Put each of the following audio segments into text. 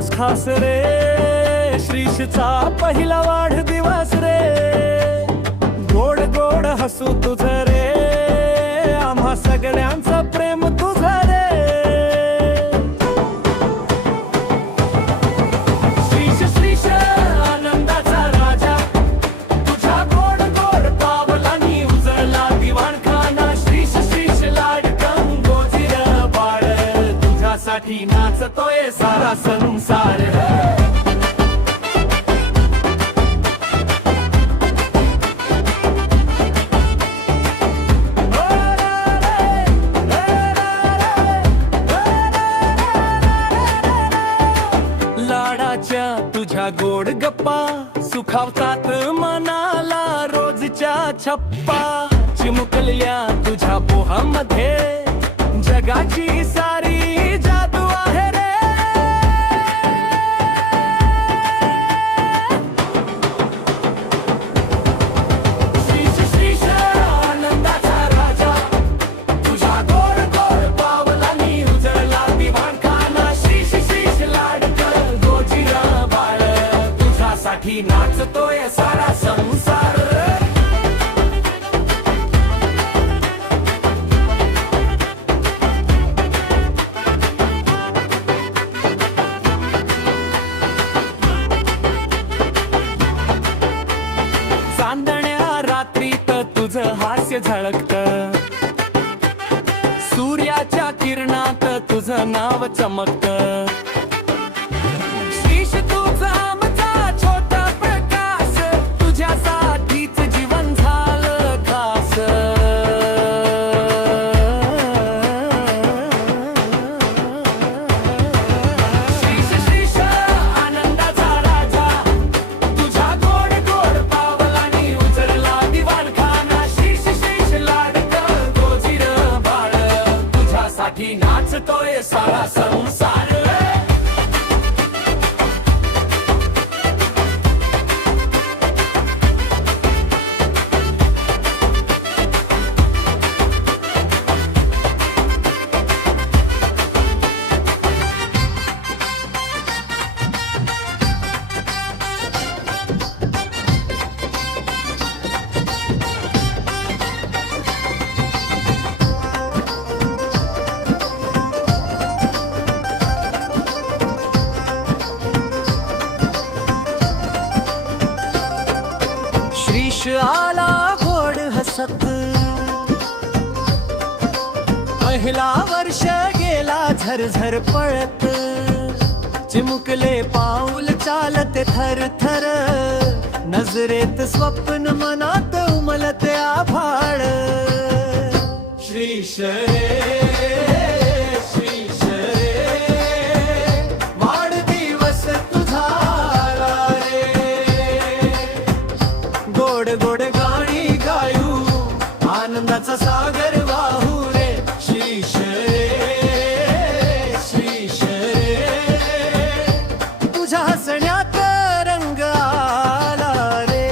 दिवस खास रे, श्रीशचा पहिला वाढदिवस रे, गोड गोड हसू तुझं रे, आम्हा सगळ्यांचं प्रेम तुझं रे. श्रीश श्रीश आनंदाचा राजा, तुझ्या गोड गोड पावलांनी उजळला दिवाणखाना. श्रीश श्रीश लाडकं गोजिर बाळ, तुझ्यासाठी नाचतोय सारा संसार. लाडाच्या तुझ्या गोड गप्पा सुखावतात मनाला रोजच्या छप्पा. चिमुकल्या तुझ्या पोहामध्ये जगाची सारी जादू आहे रे. श्रीश श्रीश आनंदाचा राजा, तुझ्या गोड गोड पावलांनी उजळला दिवाणखाना. श्रीश श्रीश लाडकं गोजिर बाळ, तुझ्यासाठी नाचतोय सारा संसार. चांदण्या रात्रीत तुझं हास्य झळकतं, सूर्याच्या किरणात तुझं नाव चमकतं. श्रीश तुझा आमचा छोटा प्रकाश, तुझ्यासाठीच जीवन झालं खास. श्रीश श्रीश आनंदाचा राजा, तुझ्या गोड गोड पावलांनी उजळला दिवाणखाना. श्रीश श्रीश लाडकं गोजिर बाळ, तुझ्यासाठी नाचतोय सारा संसार. श्रीश आला गोड हसत, पहिला वर्ष गेला झरझर पळत. चिमुकले पाऊल चालते थर थर, नजरेत स्वप्न मनात उमलते आभाळ. श्रीश रे श्रीश रे, वाढदिवस तुझा आला रे. गोड गोड गाणी गायू, आनंदाचा सागर वाहू रे. श्रीश रे श्रीश रे, तुझ्या हसण्यात रंग आला रे.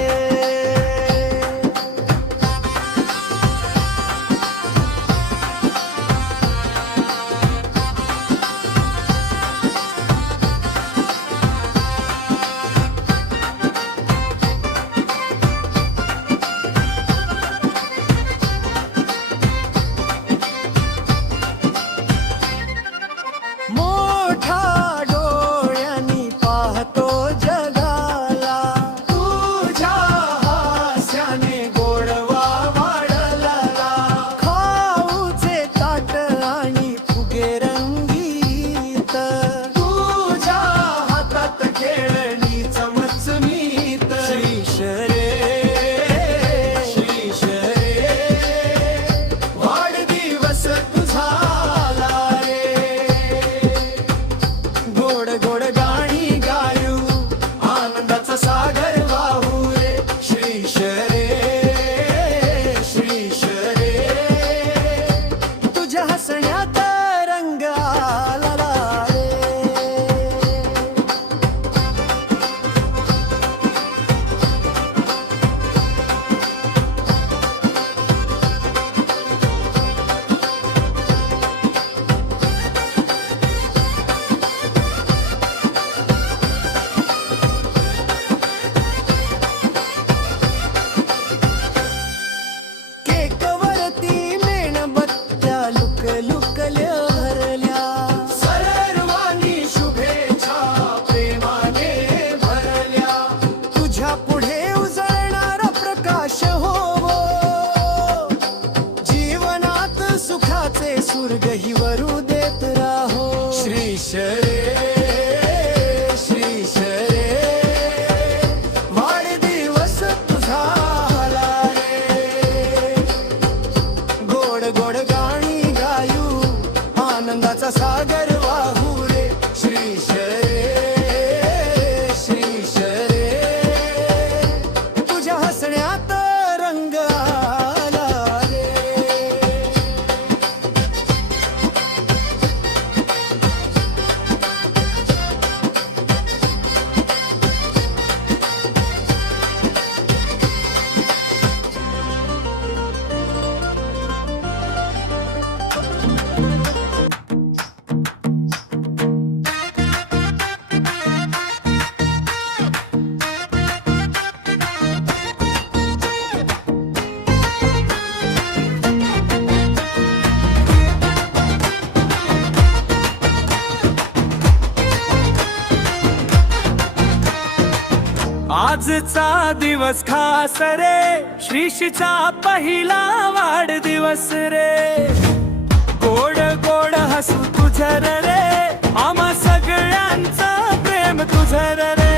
आजचा दिवस खास रे, श्रीशीचा पहिला वाढदिवस रे. गोड गोड हसू तुझर रे, आम्हा सगळ्यांचं प्रेम तुझर रे.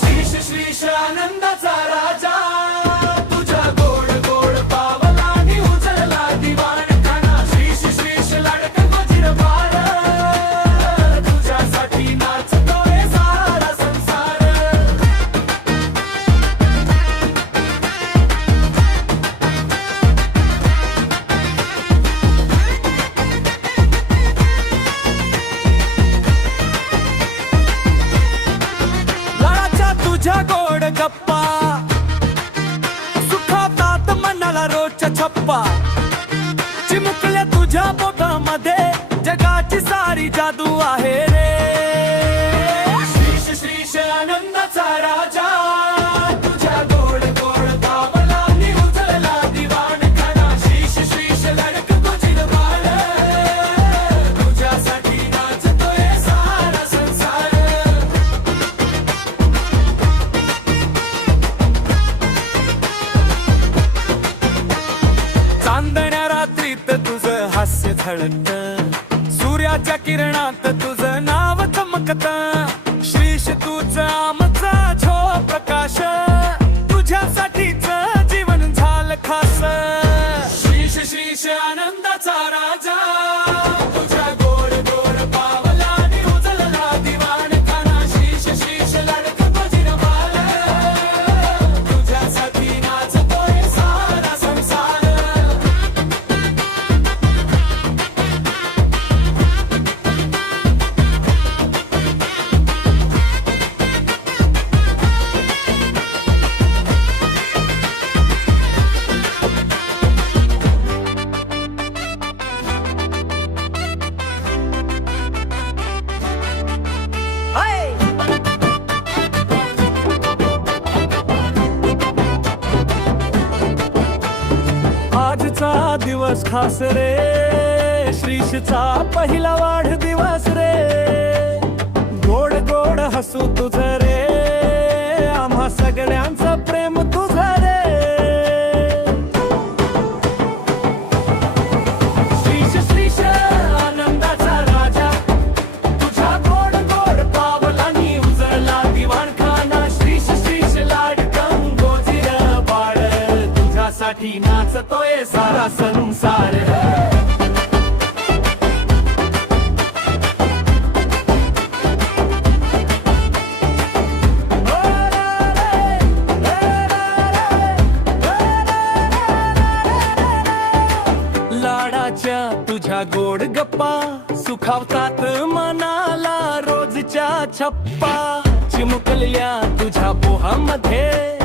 श्रीश श्रीश आनंदाचा राजा, तुझ्या गोड गोड पावलांनी उजळला दिवाणखाना. श्रीश श्रीश लाडकं वजीर बाळ, तुझ्यासाठी नाचतोय सारा संसार. लाडाच्या तुझ्या गोड गप्पा, सुखावतात मनाला रोजच्या छप्पा. चिमुकल्या तुझ्या बोटामध्ये जगाची सारी जादू आहे रे. श्रीश श्रीश आनंदाचा राजा, तुझ्या गोड गोड पावलांनी उजळला दिवाणखाना. श्रीश श्रीश लाडकं वजीर बाळ, तुझ्यासाठी नाचतोय सारा संसार. चांदण्या रात्रीत तुझं हास्य झळकत, सूर्याच्या किरणात तुझं नाव चमकत. श्रीश तुझं आमचा झो प्रकाश, तुझ्यासाठीच जीवन झालं खास. श्रीश श्रीश आनंदाचा राजा, तुझ्या गोड गोड पावलांनी उजळला दिवाणखाना. श्रीश श्रीश लाडकं वजीर बाळ, तुझ्यासाठी नाचतोय सारा संसार. आजचा दिवस खास रे, श्रीशचा पहिला वाढदिवस रे. गोड गोड हसू तुझं रे, आम्हा सगळ्यांचं प्रेम तुझं रे. श्रीश श्रीश आनंदाचा राजा, तुझ्या गोड गोड पावलांनी उजळला दिवाणखाना. श्रीश श्रीश लाडकं वजीर बाळ, तुझ्यासाठी नाचतोय सारा संसार. लाडाच्या तुझ्या गोड गप्पा, सुखावतात मनाला रोजच्या छप्पा. चिमुकल्या तुझ्या पोहामध्ये